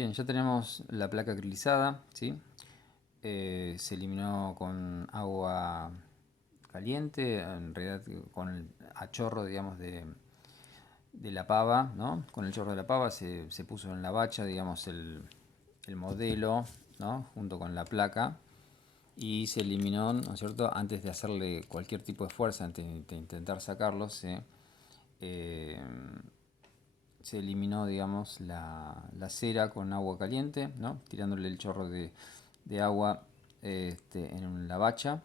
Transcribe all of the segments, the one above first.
Bien, ya tenemos la placa acrilizada, ¿sí? Se eliminó con agua caliente, en realidad a chorro, digamos, de la pava, ¿no? Con el chorro de la pava se puso en la bacha, digamos, el modelo, ¿no? Junto con la placa y se eliminó, ¿no es cierto? Antes de hacerle cualquier tipo de fuerza, antes de intentar sacarlo, eh, se eliminó, digamos, la cera con agua caliente, ¿no? Tirándole el chorro de agua en la bacha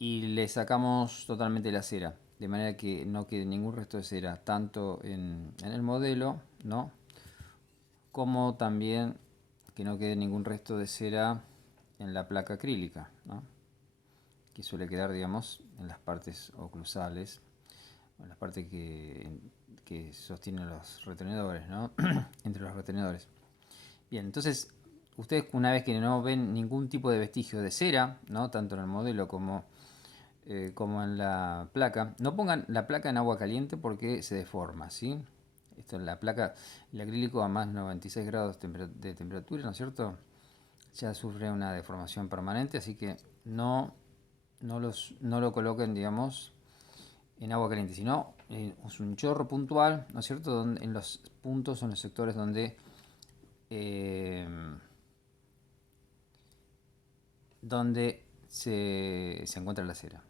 y le sacamos totalmente la cera, de manera que no quede ningún resto de cera, tanto en el modelo, ¿no? Como también que no quede ningún resto de cera en la placa acrílica, ¿no? Que suele quedar, digamos, en las partes oclusales, en las partes que sostienen los retenedores, ¿no? Entre los retenedores. Bien, entonces, ustedes una vez que no ven ningún tipo de vestigio de cera, ¿no? Tanto en el modelo como en la placa, no pongan la placa en agua caliente porque se deforma, ¿sí? Esto, la placa, el acrílico a más 96 grados de temperatura, ¿no es cierto? Ya sufre una deformación permanente, así que no lo coloquen, digamos, en agua caliente, sino es un chorro puntual, ¿no es cierto? Donde, en los puntos o en los sectores eh, donde se encuentra la cera.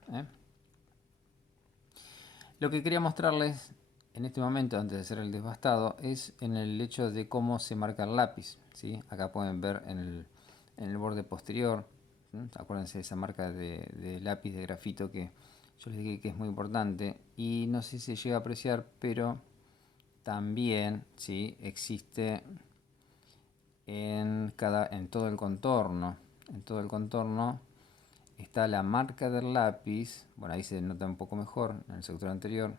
Lo que quería mostrarles en este momento, antes de hacer el desbastado, es en el hecho de cómo se marca el lápiz, ¿sí? Acá pueden ver en el borde posterior, ¿sí? Acuérdense de esa marca de lápiz de grafito que yo les dije que es muy importante. Y no sé si se llega a apreciar, pero también, ¿sí? Existe en todo el contorno. En todo el contorno está la marca del lápiz. Bueno, ahí se nota un poco mejor en el sector anterior.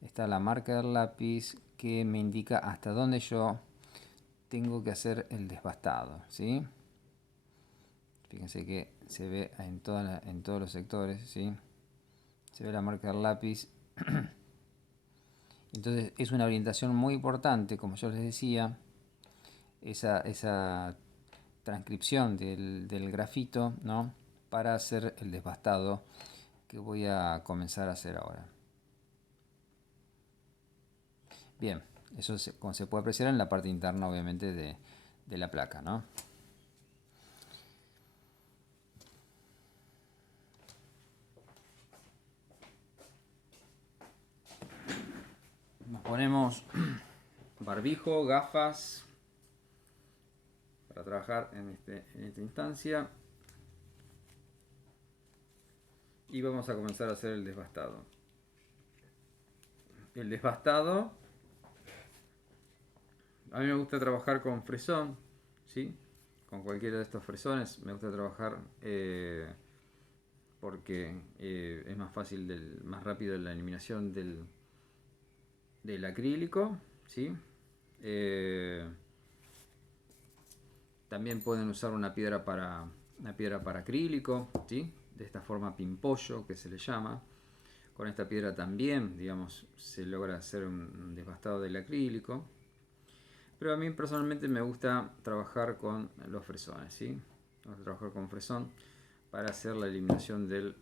Está la marca del lápiz que me indica hasta dónde yo tengo que hacer el desbastado, ¿sí? Fíjense que se ve en todos los sectores, ¿sí? Se ve la marca del lápiz. Entonces es una orientación muy importante, como yo les decía, esa transcripción del grafito, ¿no? Para hacer el desbastado que voy a comenzar a hacer ahora. Bien, eso como se puede apreciar en la parte interna, obviamente, de la placa, ¿no? Nos ponemos barbijo, gafas para trabajar en esta instancia y vamos a comenzar a hacer el desbastado. El desbastado, a mí me gusta trabajar con fresón, ¿sí? Con cualquiera de estos fresones me gusta trabajar porque es más fácil, más rápido la eliminación del acrílico, ¿sí? También pueden usar una piedra para acrílico, ¿sí? De esta forma pimpollo que se le llama. Con esta piedra también, digamos, se logra hacer un desbastado del acrílico. Pero a mí personalmente me gusta trabajar con los fresones, ¿sí? Vamos a trabajar con fresón para hacer la eliminación del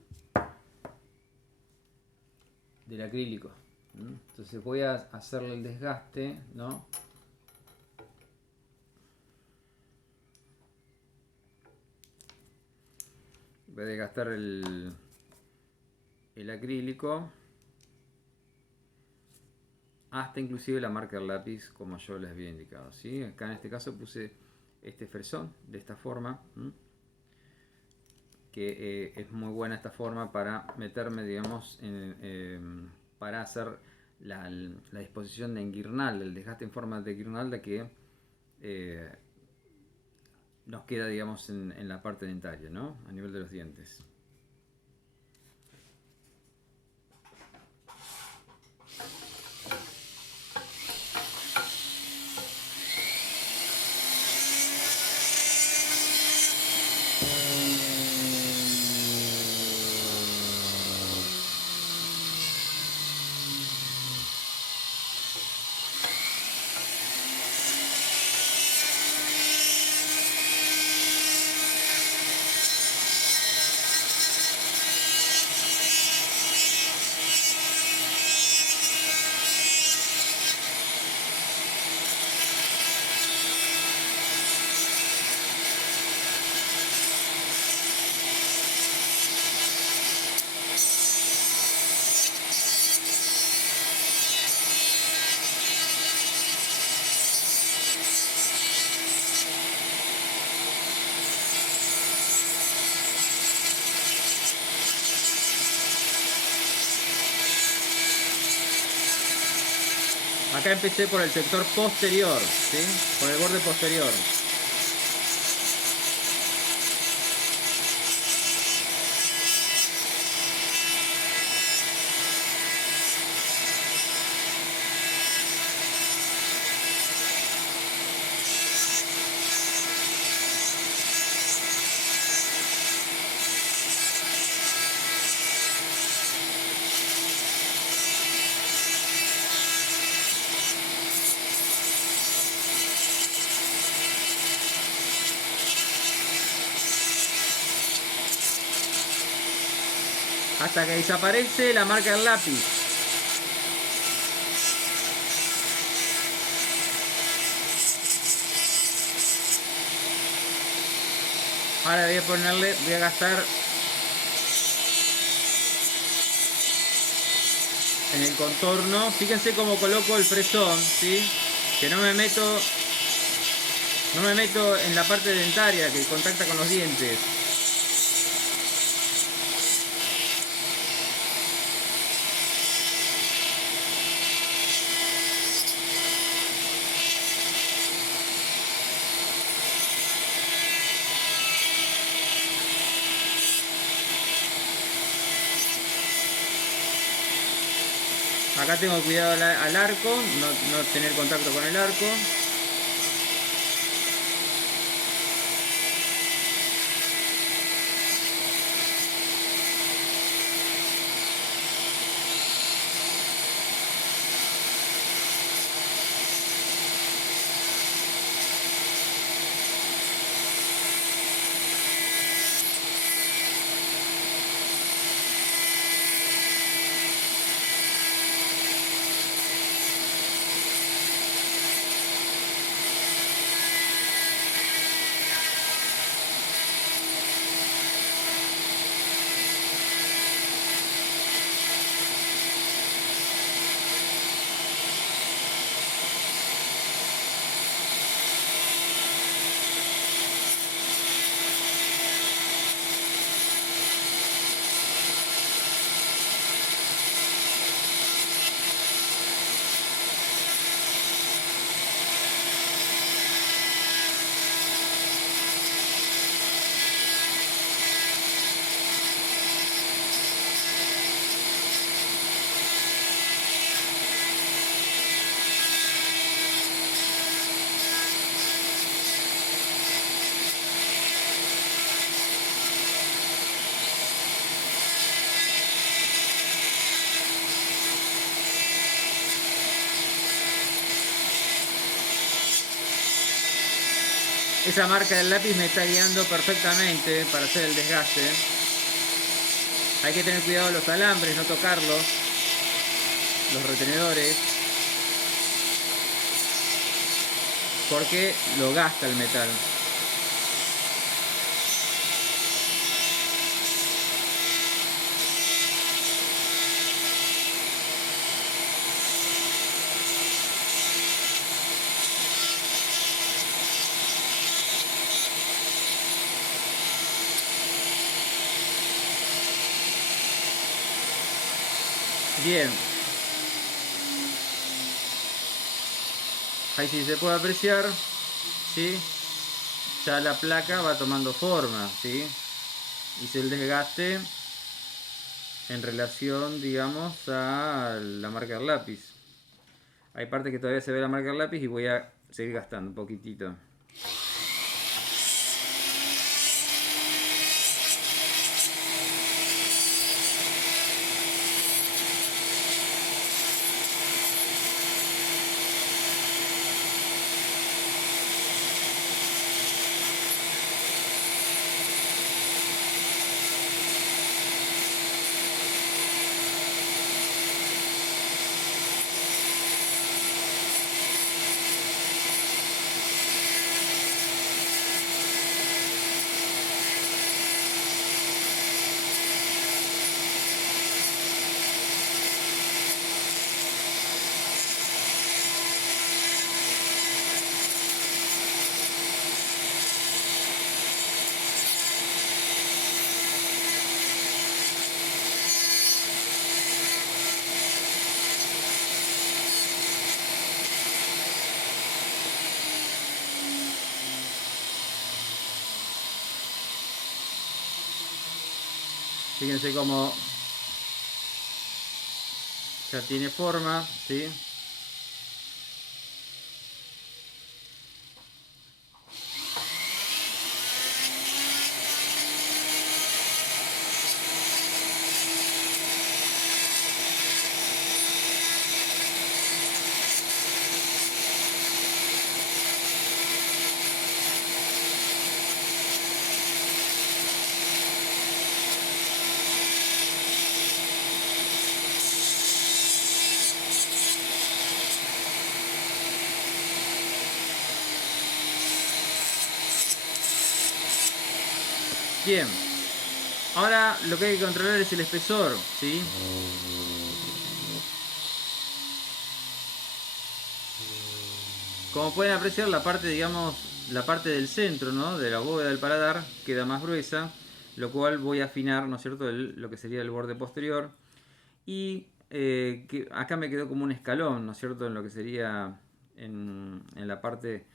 acrílico. Entonces voy a hacerle el desgaste, ¿no? Voy a desgastar el acrílico hasta inclusive la marca del lápiz, como yo les había indicado, ¿sí? Acá en este caso puse este fresón de esta forma, que es muy buena esta forma para meterme, digamos, para hacer la disposición de guirnalda, el desgaste en forma de guirnalda que eh, nos queda, digamos, en la parte dentaria, ¿no? A nivel de los dientes. acá empecé por el sector posterior, ¿sí? Por el borde posterior. Hasta que desaparece la marca del lápiz. Ahora voy a gastar en el contorno. Fíjense cómo coloco el fresón, ¿sí? Que no me meto en la parte dentaria que contacta con los dientes. Acá tengo cuidado al arco, no tener contacto con el arco. Esa marca del lápiz me está guiando perfectamente para hacer el desgaste. Hay que tener cuidado los alambres, no tocarlos, los retenedores, porque lo gasta el metal. Bien, ahí sí se puede apreciar, ¿sí? Ya la placa va tomando forma, ¿sí? Hice el desgaste en relación, digamos, a la marca del lápiz. Hay partes que todavía se ve la marca del lápiz y voy a seguir gastando un poquitito. Fíjense cómo ya tiene forma, ¿sí? Bien, ahora lo que hay que controlar es el espesor, ¿sí? Como pueden apreciar, la parte, digamos, la parte del centro, ¿no? De la bóveda del paladar queda más gruesa, lo cual voy a afinar, ¿no es cierto?, lo que sería el borde posterior. Y que acá me quedó como un escalón, ¿no es cierto?, en lo que sería en la parte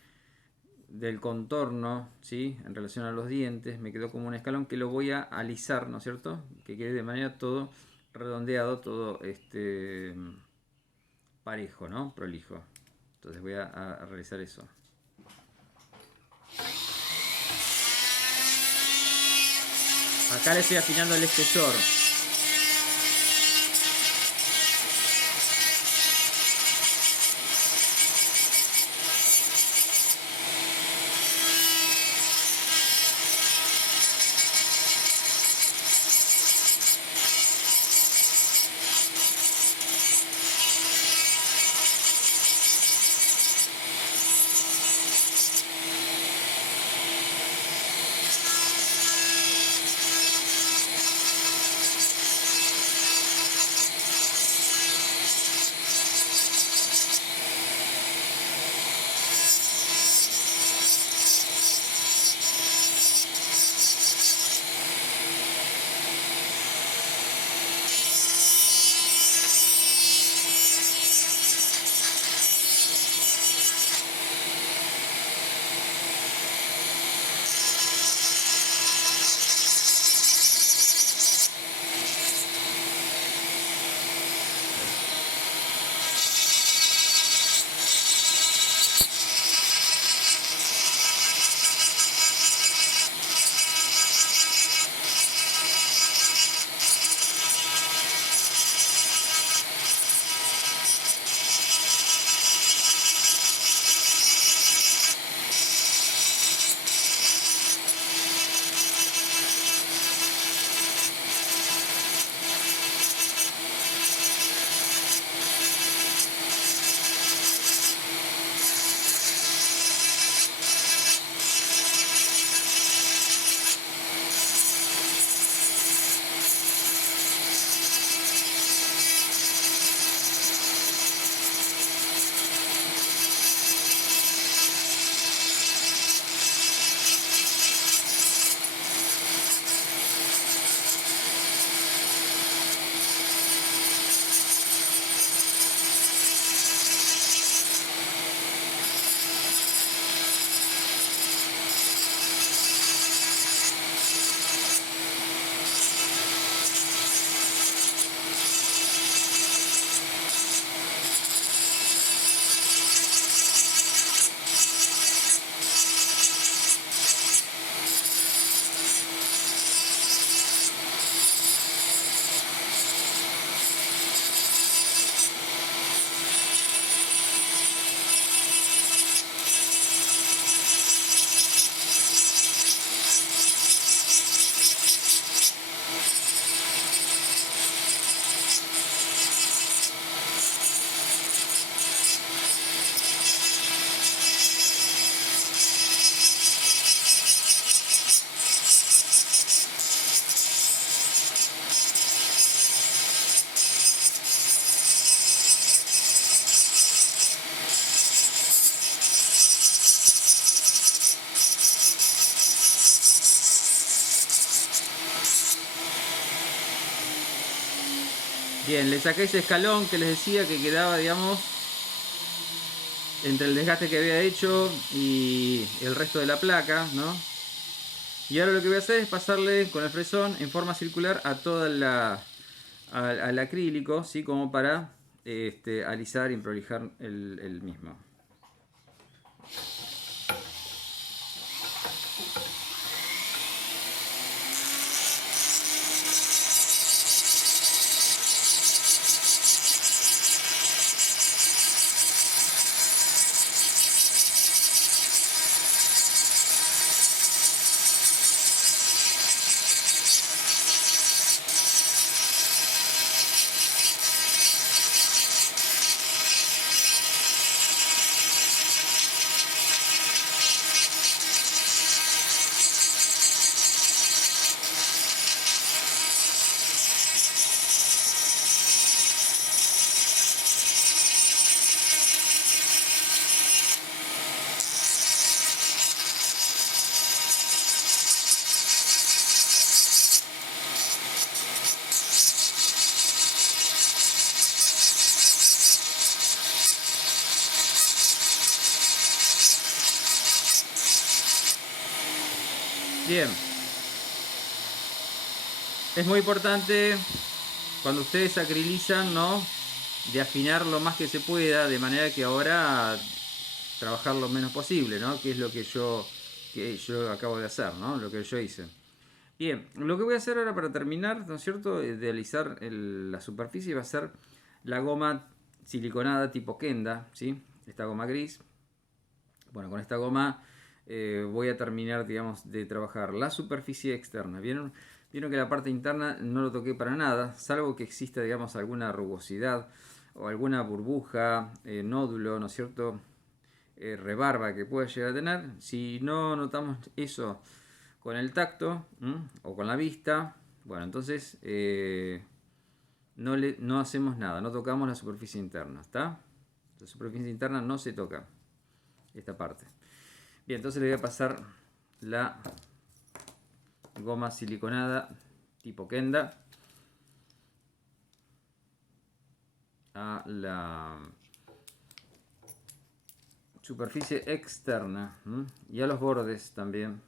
del contorno, ¿sí? En relación a los dientes, me quedó como un escalón que lo voy a alisar, ¿no es cierto? Que quede de manera todo redondeado, todo parejo, ¿no? Prolijo. Entonces voy a realizar eso. Acá le estoy afinando el espesor. Bien, le saqué ese escalón que les decía que quedaba, digamos, entre el desgaste que había hecho y el resto de la placa, ¿no? Y ahora lo que voy a hacer es pasarle con el fresón en forma circular a toda al acrílico, ¿sí? Como para alisar y prolijar el mismo. Bien. Es muy importante cuando ustedes acrilizan, ¿no? De afinar lo más que se pueda, de manera que ahora trabajar lo menos posible, ¿no? Que es lo que yo acabo de hacer, ¿no? Lo que yo hice. Bien, lo que voy a hacer ahora para terminar, ¿no es cierto? De alisar la superficie va a ser la goma siliconada tipo Kenda, ¿sí? Esta goma gris. Bueno, con esta goma voy a terminar, digamos, de trabajar la superficie externa. ¿Vieron? Vieron que la parte interna no lo toqué para nada, salvo que exista, digamos, alguna rugosidad o alguna burbuja, nódulo, ¿no es cierto? Rebarba que pueda llegar a tener. Si no notamos eso con el tacto o con la vista, bueno, entonces no hacemos nada, no tocamos la superficie interna, ¿está? La superficie interna no se toca, esta parte. Bien, entonces le voy a pasar la goma siliconada tipo Kenda a la superficie externa y a los bordes también.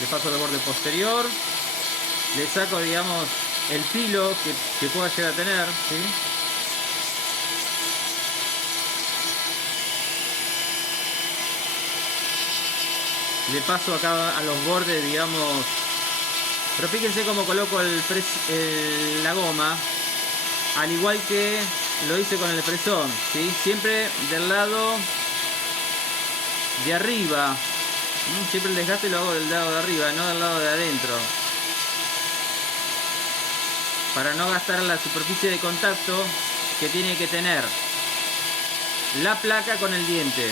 Le paso el borde posterior, le saco, digamos, el filo que pueda llegar a tener, ¿sí? Le paso acá a los bordes, digamos, pero fíjense cómo coloco la goma, al igual que lo hice con el fresón, ¿sí? Siempre del lado de arriba. Siempre el desgaste lo hago del lado de arriba, no del lado de adentro. Para no gastar la superficie de contacto que tiene que tener la placa con el diente.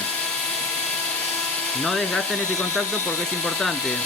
No desgasten ese contacto porque es importante.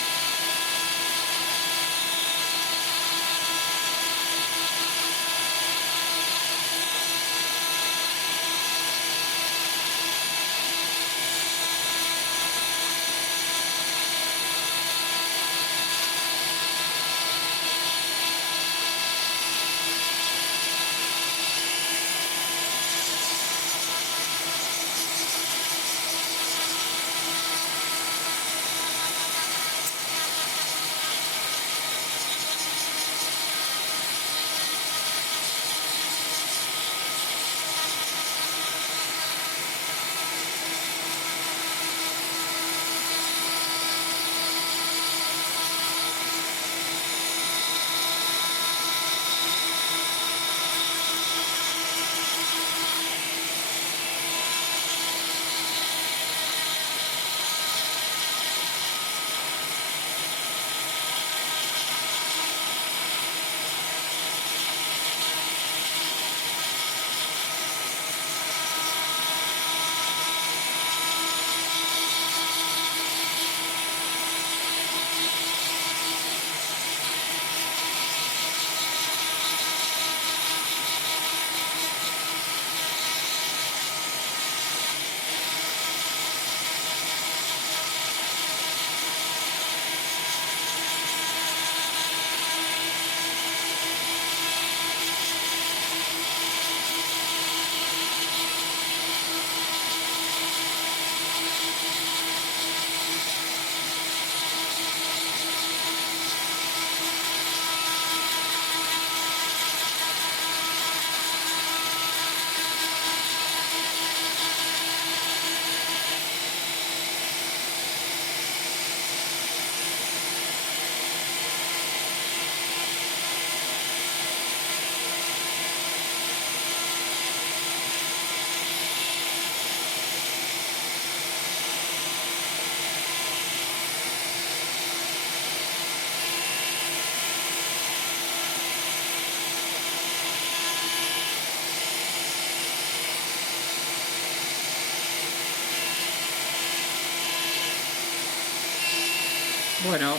Bueno,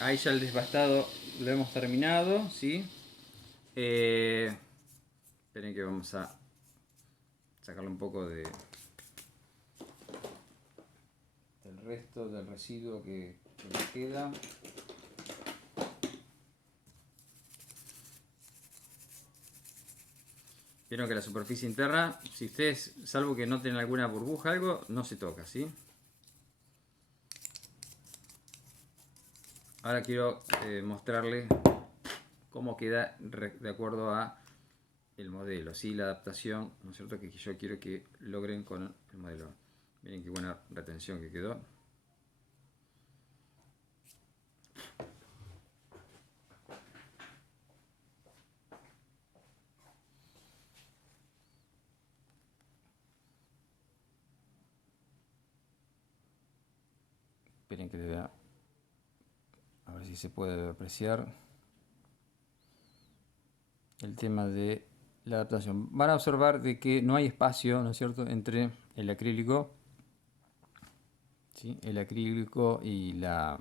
ahí ya el desbastado lo hemos terminado, ¿sí? Esperen que vamos a sacarle un poco del resto del residuo que nos queda. Vieron que la superficie interna, si ustedes, salvo que no tienen alguna burbuja, algo, no se toca, ¿sí? Ahora quiero mostrarles cómo queda de acuerdo a el modelo, ¿sí? La adaptación, ¿no es cierto?, que yo quiero que logren con el modelo. Miren qué buena retención que quedó. Esperen que le vea, a ver si se puede apreciar el tema de la adaptación. Van a observar de que no hay espacio, ¿no es cierto?, entre el acrílico, ¿sí?, el acrílico y el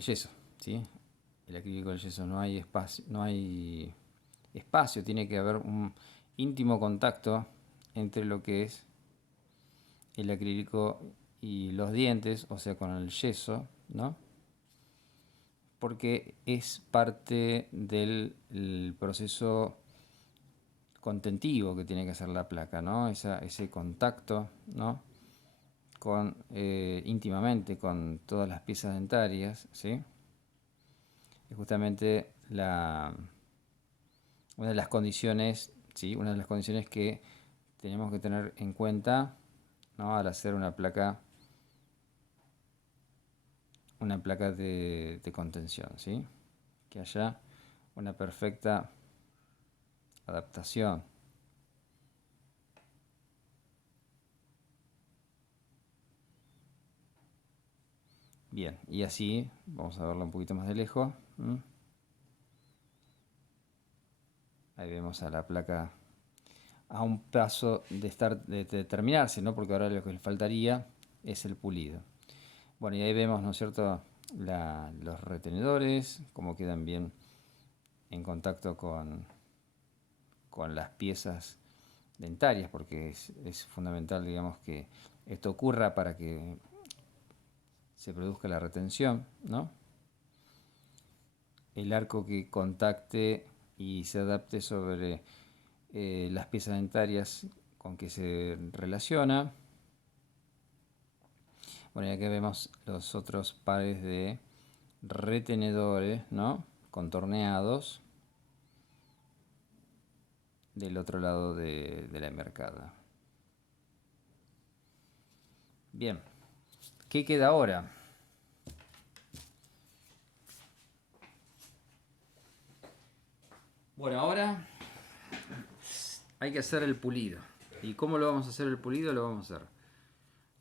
yeso, ¿sí? El acrílico y el yeso no hay espacio, tiene que haber un íntimo contacto entre lo que es el acrílico y los dientes, o sea, con el yeso, ¿no? Porque es parte del proceso contentivo que tiene que hacer la placa, ¿no? Ese contacto, ¿no?, íntimamente con todas las piezas dentarias, ¿sí? Es justamente una de las condiciones, ¿sí?, una de las condiciones que tenemos que tener en cuenta, ¿no?, al hacer una placa de contención, ¿sí? Que haya una perfecta adaptación. Bien, y así vamos a verlo un poquito más de lejos. Ahí vemos a la placa a un paso de terminarse, ¿no?, porque ahora lo que le faltaría es el pulido. Bueno, y ahí vemos, ¿no es cierto?, los retenedores, cómo quedan bien en contacto con las piezas dentarias, porque es fundamental, digamos, que esto ocurra para que se produzca la retención, ¿no? El arco que contacte y se adapte sobre las piezas dentarias con que se relaciona. Bueno, y aquí vemos los otros pares de retenedores, ¿no?, contorneados del otro lado de la enmercada. Bien, ¿qué queda ahora? Bueno, ahora hay que hacer el pulido. ¿Y cómo lo vamos a hacer el pulido? Lo vamos a hacer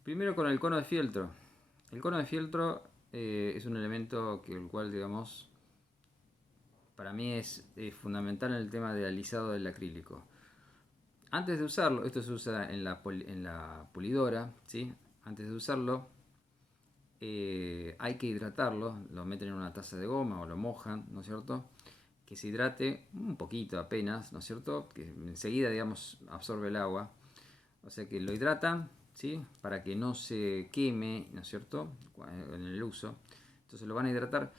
primero con el cono de fieltro. El cono de fieltro es un elemento el cual, digamos, para mí es fundamental en el tema de alisado del acrílico. Antes de usarlo, esto se usa en la pulidora, ¿sí? Antes de usarlo, hay que hidratarlo, lo meten en una taza de goma o lo mojan, ¿no es cierto?, que se hidrate un poquito apenas, ¿no es cierto?, que enseguida, digamos, absorbe el agua, o sea que lo hidratan, ¿sí?, para que no se queme, ¿no es cierto?, en el uso. Entonces lo van a hidratar,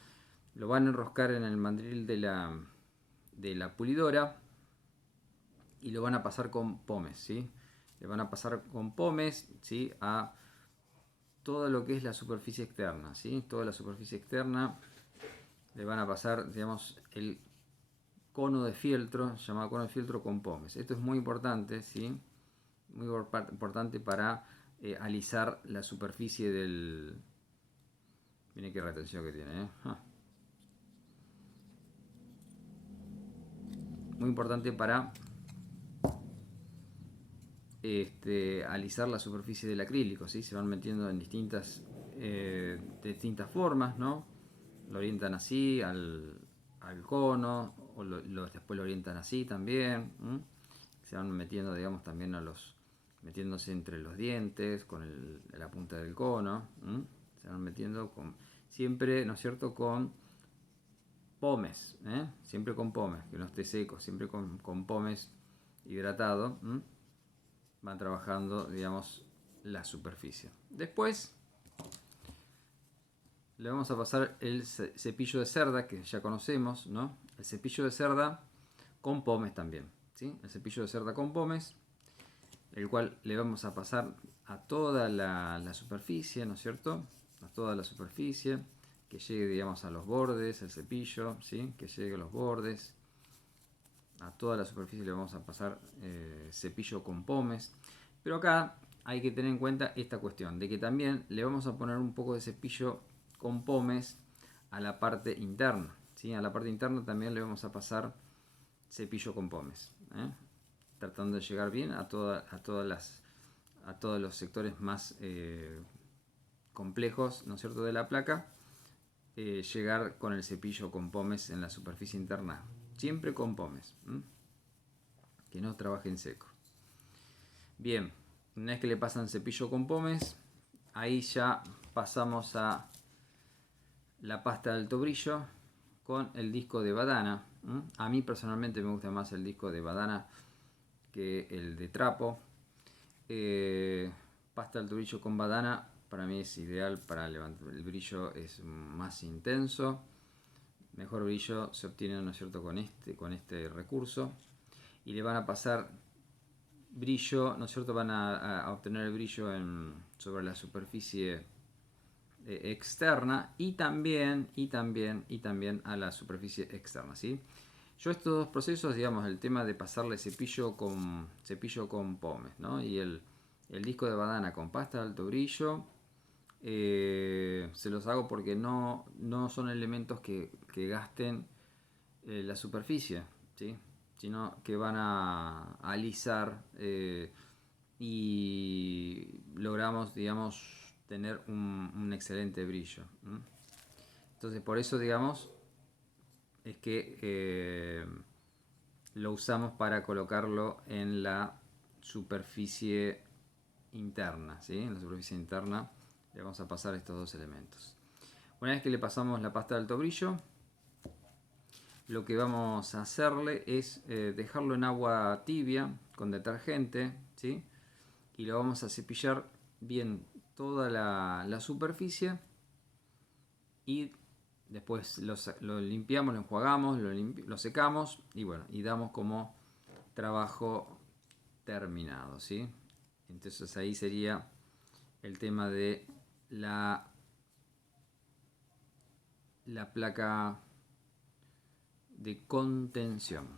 lo van a enroscar en el mandril de la pulidora y lo van a pasar con pomes, ¿sí? Le van a pasar con pomes, ¿sí?, a todo lo que es la superficie externa, ¿sí? Toda la superficie externa le van a pasar, digamos, el cono de fieltro, llamado cono de fieltro con pomes. Esto es muy importante, ¿sí? Muy importante para alisar la superficie del... Miren qué retención que tiene, ¿eh? Muy importante para alisar la superficie del acrílico, ¿sí? Se van metiendo en distintas formas, ¿no? lo orientan así al cono, o después lo orientan así también. Se van metiendo, digamos, también metiéndose entre los dientes con la punta del cono. Se van metiendo siempre, ¿no es cierto?, con pomes, siempre con pomes, que no esté seco, siempre con pomes hidratado. Van trabajando, digamos, la superficie. Después le vamos a pasar el cepillo de cerda, que ya conocemos, ¿no? El cepillo de cerda con pomes también, ¿sí? El cepillo de cerda con pomes, el cual le vamos a pasar a toda la superficie, ¿no es cierto? A toda la superficie, que llegue, digamos, a los bordes, el cepillo, ¿sí? Que llegue a los bordes. A toda la superficie le vamos a pasar cepillo con pomes. Pero acá hay que tener en cuenta esta cuestión, de que también le vamos a poner un poco de cepillo con pomes a la parte interna, ¿sí? A la parte interna también le vamos a pasar cepillo con pomes, tratando de llegar bien a todos los sectores más complejos, ¿no es cierto?, de la placa. Llegar con el cepillo con pomes en la superficie interna, siempre con pomes, que no trabaje en seco. Bien, una vez que le pasan cepillo con pomes, ahí ya pasamos a la pasta de alto brillo con el disco de badana. A mí personalmente me gusta más el disco de badana que el de trapo. Pasta de alto brillo con badana para mí es ideal para levantar. El brillo es más intenso. Mejor brillo se obtiene, ¿no es cierto?, con este recurso. Y le van a pasar brillo, ¿no es cierto?, van a obtener el brillo sobre la superficie externa y también a la superficie externa, ¿sí? Yo estos dos procesos, digamos, el tema de pasarle cepillo con pomes, ¿no?, y el disco de badana con pasta de alto brillo, se los hago porque no son elementos que gasten la superficie, ¿sí?, sino que van a alisar, y logramos, digamos, tener un excelente brillo. Entonces, por eso, digamos, es que lo usamos para colocarlo en la superficie interna, ¿sí? En la superficie interna le vamos a pasar estos dos elementos. Una vez que le pasamos la pasta de alto brillo, lo que vamos a hacerle es dejarlo en agua tibia con detergente, ¿sí? Y lo vamos a cepillar bien toda la superficie, y después lo limpiamos, lo enjuagamos, lo secamos, y bueno, y damos como trabajo terminado, ¿sí? Entonces ahí sería el tema de la placa de contención.